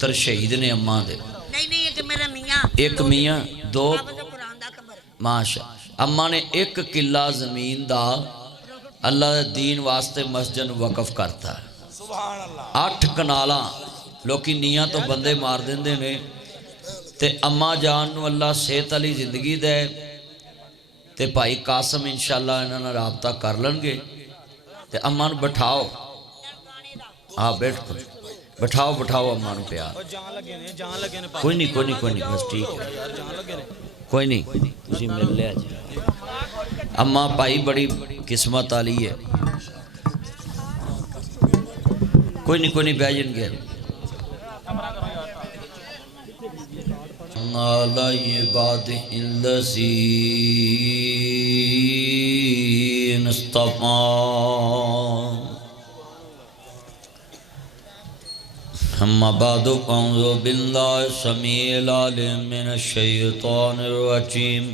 पुत्र शहीद ने अम्मा दे। नहीं एक मेरा मियां, एक मियां दो माशा। अम्मा ने एक किला जमीन दा अल्लाह दे दीन वास्ते मस्जिद वकफ करता है। 8 कनाला लोकी नीयां तो बंदे मार देंदे ने ते अम्मा जान नूं अल्लाह सेहत वाली जिंदगी दे ते भाई कासम इंशाअल्लाह इन्हां नाल राबता कर लणगे ते अम्मा नूं बिठाओ। हाँ बैठो बिठाओ बिठाओ अम्मा नूं प्यार। कोई नहीं कोई नहीं कोई नहीं बस ठीक है कोई नहीं तुसीं मिल लिया जी। अम्मा भाई बड़ी किस्मत वाली है। कोई नहीं बह जाएंगे। अम्मा बादु औज़ु बिल्लाहि समीइल अलीम मिनश शैतानिर रजीम।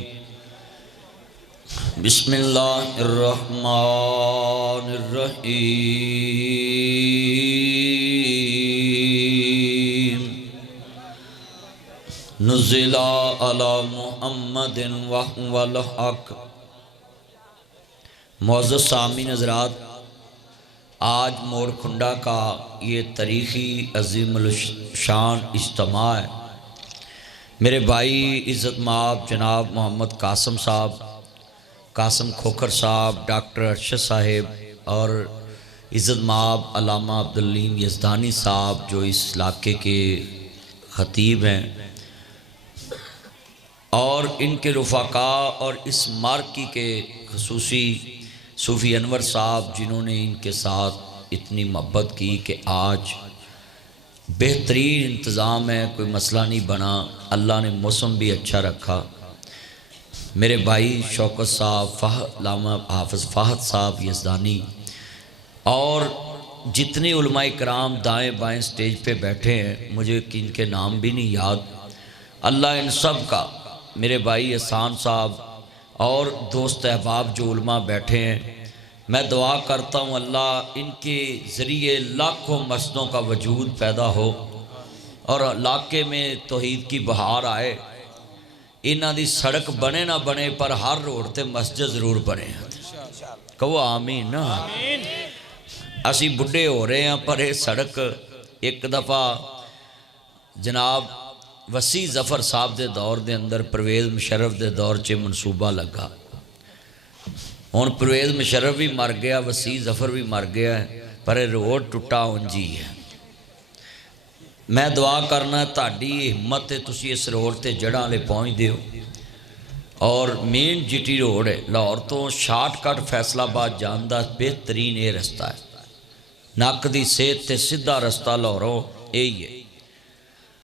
बिस्मिल्लाहिर रहमानिर रहीम। नुज़िला अला मुहम्मदिन व हुवल हक़। मुअज़्ज़ज़ सामीन हज़रात, आज मोरखुंडा का ये तारीख़ी अज़ीमुल शान इज्तिमा है। मेरे भाई इज़्ज़त माब जनाब मोहम्मद कासम साहब, कासम खोखर साहब, डॉक्टर अरशद साहिब और इज़्ज़त माब अल्लामा अब्दुल्लीम यज़दानी साहब जो इस इलाके के ख़तीब हैं, और इनके रुफ़ाका और इस मार्की के ख़ुसूसी सूफ़ी अनवर साहब जिन्होंने इनके साथ इतनी मोहब्बत की कि आज बेहतरीन इंतज़ाम है, कोई मसला नहीं बना। अल्लाह ने मौसम भी अच्छा रखा। मेरे भाई शौकत साहब, लामा हाफ़िज़ फ़ाहद साहब यज़दानी और जितने उलमाए कराम दाएँ बाएँ स्टेज पे बैठे हैं, मुझे इनके नाम भी नहीं याद। अल्लाह इन सब का, मेरे भाई एहसान साहब और दोस्त अहबाब जो उलमा बैठे हैं, मैं दुआ करता हूँ अल्लाह इनके ज़रिए लाखों मस्जिदों का वजूद पैदा हो और इलाके में तौहीद की बहार आए। इन्हां दी सड़क बने ना बने पर हर रोड ते मस्जिद ज़रूर बने। कहो आमीन ना। असी बुढ़े हो रहे हैं पर यह सड़क एक दफ़ा जनाब वसी जफर साहब के दौर के अंदर परवेज़ मुशर्रफ के दौर च मनसूबा लगा। हुण परवेज़ मुशर्रफ भी मर गया, वसी जफर भी मर गया है, पर रोड टुटा उंजी है। मैं दुआ करना ताड़ी हिम्मत है तुसी इस रोड ते जड़ां वाले पहुँच दिओ। और मेन जीटी रोड है लाहौर तो शार्टकट फैसलाबाद जान दा बेहतरीन ये रस्ता है। नक दी सेहत ते सीधा रस्ता लाहौरों यही है।